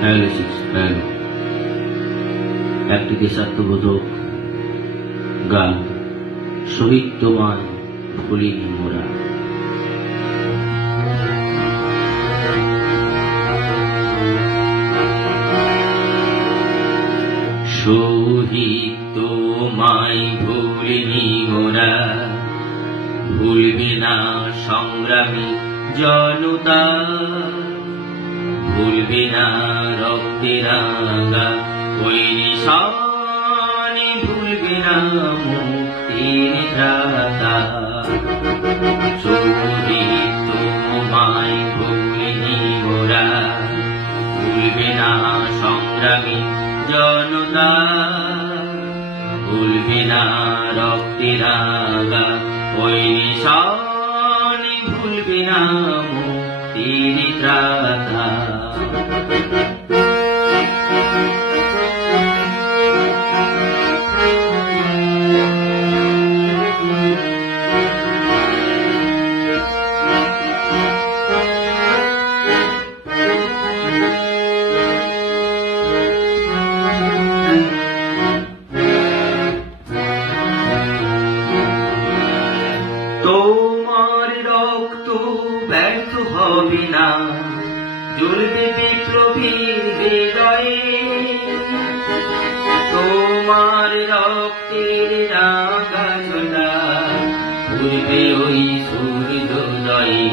Dialysis band একটি দেশাত্মবোধক গান, শহীদ তোমায় ভুলিনি মোরা। শহীদ তোমায় ভুলিনি মোরা, ভুলবে না সংগ্রামী জনতা, ভুলবে না রক্তের রাঙা ওই নিশানে, ভুলবে না মুক্তির ত্রাতা। শহীদ তোমায় ভুলিনি মোরা, ভুলবে না সংগ্রামী জনতা, ভুলবে না রক্তের রাঙা ওই নিশানে, ভুলবে না মুক্তির ত্রাতা। তোমার রক্ত ব্যর্থ হবে না, জ্বলবে বিপ্লবীর হৃদয়ে। তোমার রক্তের রাঙা ঝোলা উড়বে ওই সূর্যোদয়ে।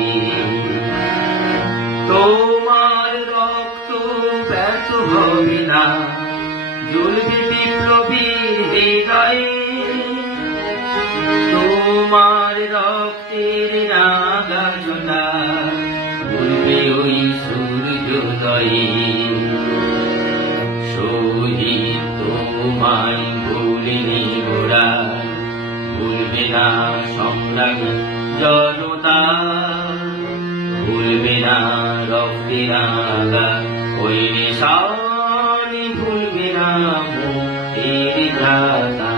তোমার রক্ত ব্যর্থ হবে না, জ্বলবে বিপ্লবীর হৃদয়ে। তোমার রক্তের রাঙা ঝোলা উড়বে ওই সূর্যোদয়ে। শহীদ তোমায় ভুলিনি মোরা, ভুলবে না সংগ্রামী জনতা, ভুলবে না রক্তের রাঙা ওই নিশানে, ভুলবে না মুক্তির ত্রাতা।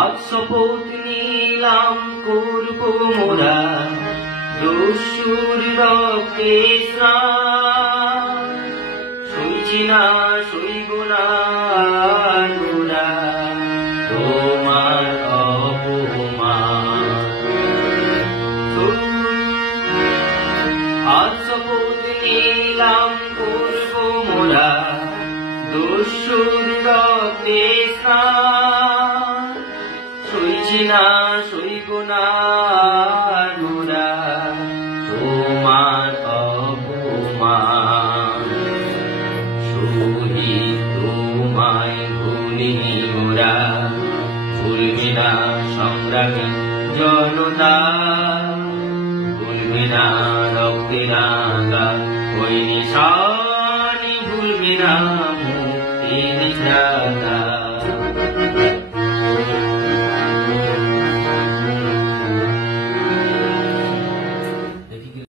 আজ শপথ নিলাম করব মোরা, দস্যুর রক্তে স্নান। সইছি না সইব না মোরা তোমার অপমান। আজ শপথ নিলাম করব মোরা, দস্যুর রক্তে স্নান। সইছি না সইব না মোরা তোমার অপমান। শহীদ তোমায় ভুলিনি মোরা, ভুলবে না সংগ্রামী জনতা, ভুলবে না রক্তের রাঙা ওই নিশানে, ভুলবে না মুক্তির ত্রাতা।